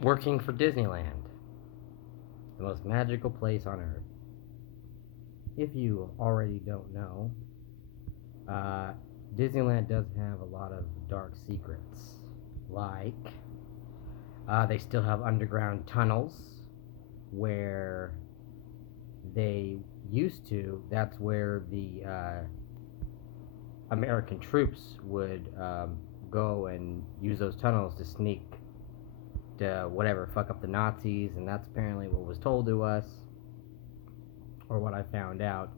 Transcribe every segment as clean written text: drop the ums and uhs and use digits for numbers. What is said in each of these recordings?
Working for Disneyland, the most magical place on earth. If you already don't know, uh, Disneyland does have a lot of dark secrets. Like, they still have underground tunnels where they used to, that's where the American troops would go and use those tunnels to sneak to whatever, fuck up the Nazis, and that's apparently what was told to us, or what I found out.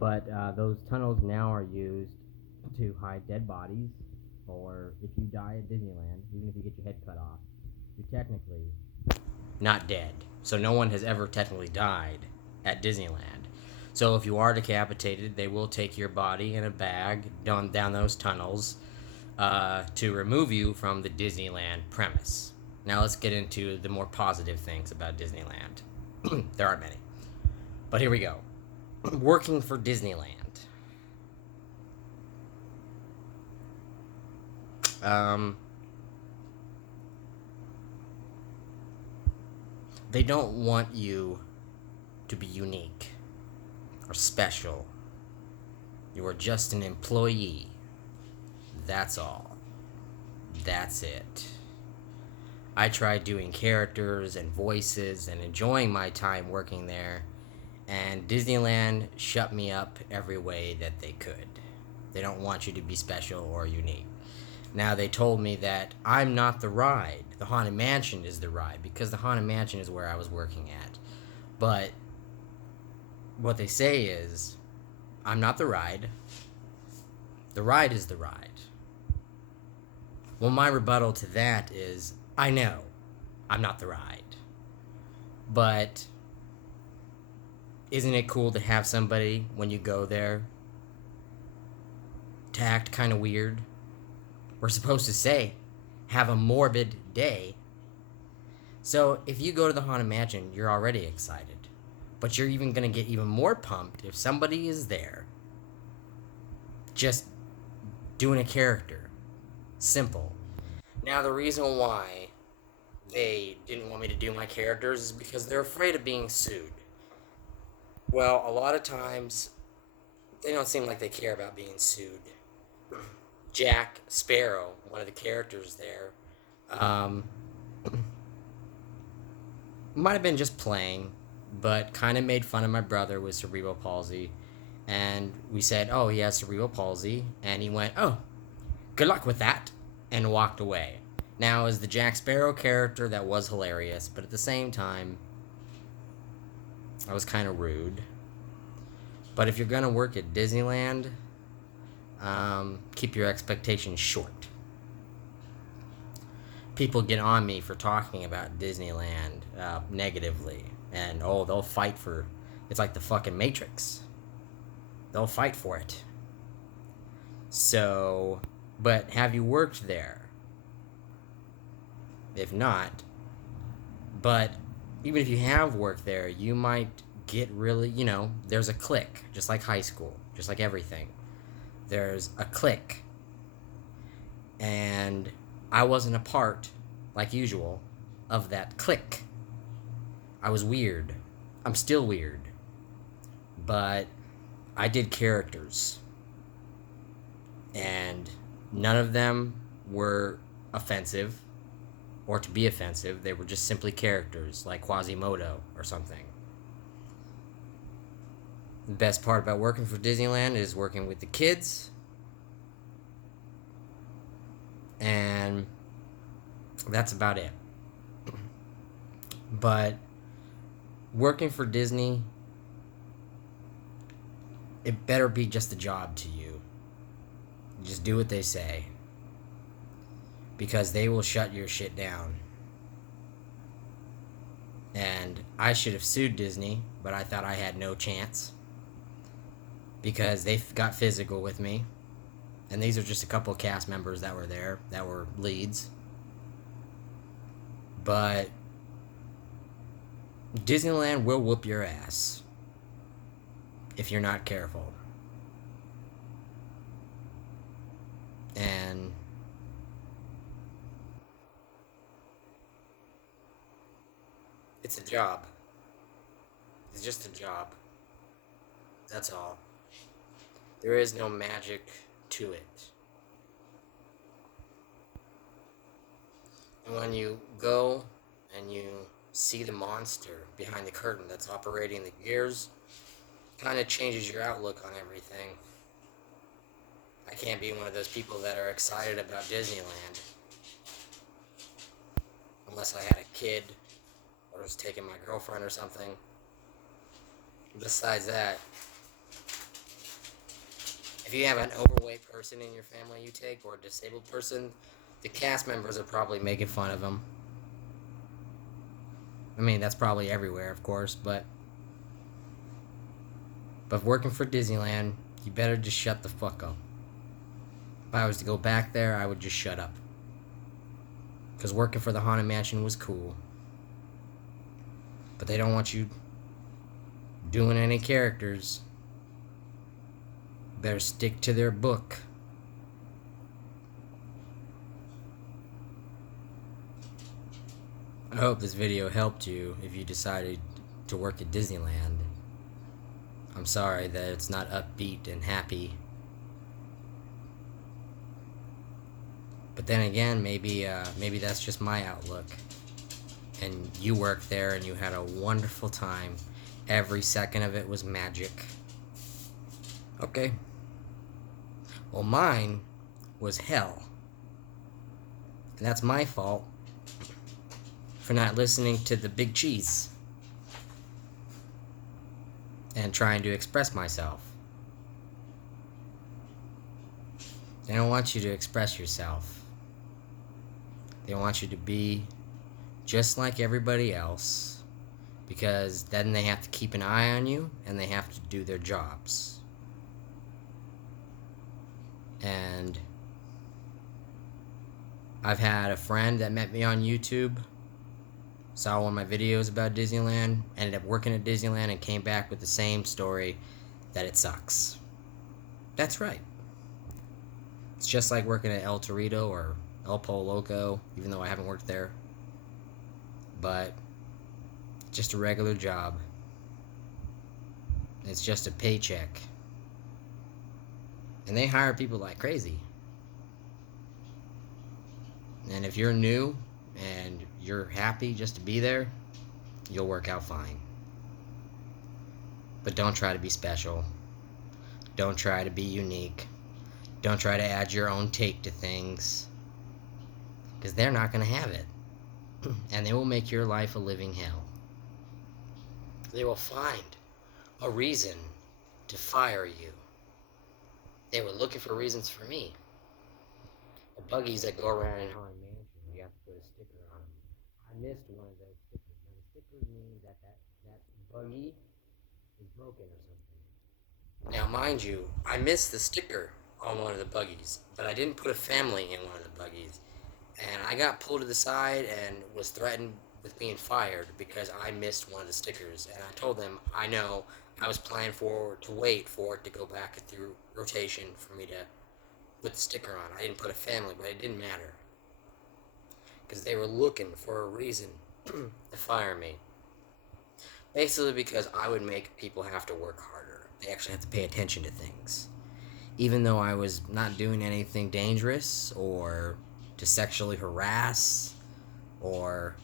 But those tunnels now are used to hide dead bodies, or if you die at Disneyland, even if you get your head cut off, you're technically not dead. So no one has ever technically died at Disneyland. So if you are decapitated, they will take your body in a bag down those tunnels to remove you from the Disneyland premise. Now let's get into the more positive things about Disneyland. There aren't many. But here we go. Working for Disneyland. Um, they don't want you to be unique or special. You are just an employee. That's all. That's it. I tried doing characters and voices and enjoying my time working there, and Disneyland shut me up every way that they could. They don't want you to be special or unique. Now, they told me that I'm not the ride. The Haunted Mansion is the ride, because the Haunted Mansion is where I was working at. But what they say is, I'm not the ride. The ride is the ride. Well, my rebuttal to that is, I know I'm not the ride. But isn't it cool to have somebody, when you go there, to act kind of weird? We're supposed to say, have a morbid day. So if you go to the Haunted Mansion, you're already excited. But you're even going to get even more pumped if somebody is there just doing a character. Simple. Now, the reason why they didn't want me to do my characters is because they're afraid of being sued. Well, a lot of times, they don't seem like they care about being sued. Jack Sparrow, one of the characters there, might have been just playing, but kind of made fun of my brother with cerebral palsy. And we said, oh, he has cerebral palsy. And he went, oh, good luck with that, and walked away. Now, as the Jack Sparrow character, that was hilarious, but at the same time, I was kind of rude. But if you're going to work at Disneyland, keep your expectations short. People get on me for talking about Disneyland negatively, and they'll fight for, it's like the fucking Matrix. They'll fight for it. So, but have you worked there? If not, but even if you have worked there, you might get really, there's a clique, just like high school, just like everything. There's a clique. And I wasn't a part, like usual, of that clique. I was weird. I'm still weird. But I did characters. And none of them were offensive or to be offensive. They were just simply characters, like Quasimodo or something. The best part about working for Disneyland is working with the kids. And that's about it. But working for Disney, it better be just a job to you. Just do what they say. Because they will shut your shit down. And I should have sued Disney, but I thought I had no chance. Because they got physical with me. And these are just a couple of cast members that were there, that were leads. But Disneyland will whoop your ass if you're not careful. And It's a job. It's just a job. That's all. There is no magic to it. And when you go and you see the monster behind the curtain that's operating the gears, kind of changes your outlook on everything. I can't be one of those people that are excited about Disneyland unless I had a kid or was taking my girlfriend or something. Besides that, if you have an overweight person in your family you take, or a disabled person, the cast members are probably making fun of them. I mean, that's probably everywhere, of course, but working for Disneyland, you better just shut the fuck up. If I was to go back there, I would just shut up. Because working for the Haunted Mansion was cool. But they don't want you doing any characters. Better stick to their book. I hope this video helped you if you decided to work at Disneyland. I'm sorry that it's not upbeat and happy. But then again, maybe that's just my outlook. And you worked there and you had a wonderful time. Every second of it was magic. Okay. Well, mine was hell. And that's my fault for not listening to the big cheese and trying to express myself. They don't want you to express yourself. They want you to be just like everybody else, because then they have to keep an eye on you and they have to do their jobs. And I've had a friend that met me on YouTube, saw one of my videos about Disneyland, ended up working at Disneyland, and came back with the same story, that it sucks. That's right. It's just like working at El Torito or El Pollo Loco, even though I haven't worked there. But just a regular job. It's just a paycheck. And they hire people like crazy. And if you're new and you're happy just to be there, you'll work out fine. But don't try to be special. Don't try to be unique. Don't try to add your own take to things, because they're not going to have it. And they will make your life a living hell. They will find a reason to fire you. They were looking for reasons for me. The buggies that go around in Haunted Mansion, you have to put a sticker on them. I missed one of those stickers. Now, the stickers mean that buggy is broken or something. Now, mind you, I missed the sticker on one of the buggies, but I didn't put a family in one of the buggies. And I got pulled to the side and was threatened with being fired because I missed one of the stickers. And I told them, I know, I was planning to wait for it to go back through rotation for me to put the sticker on. I didn't put a family, but it didn't matter, because they were looking for a reason to fire me. Basically because I would make people have to work harder. They actually have to pay attention to things. Even though I was not doing anything dangerous or to sexually harass, or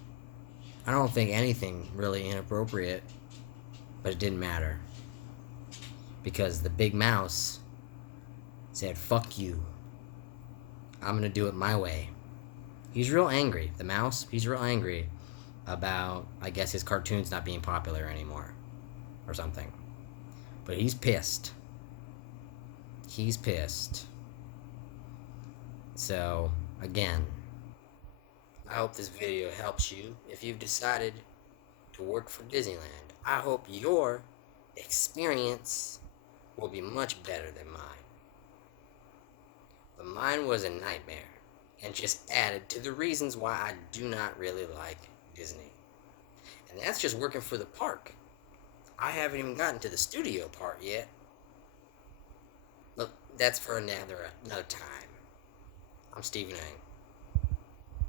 I don't think anything really inappropriate, but it didn't matter, because the big mouse said, fuck you, I'm gonna do it my way. He's real angry, the mouse. He's real angry about, I guess, his cartoons not being popular anymore or something, but he's pissed. He's pissed. So again, I hope this video helps you if you've decided to work for Disneyland. I hope your experience will be much better than mine. But mine was a nightmare, and just added to the reasons why I do not really like Disney. And that's just working for the park. I haven't even gotten to the studio part yet. Look, that's for another time. I'm Stephen A.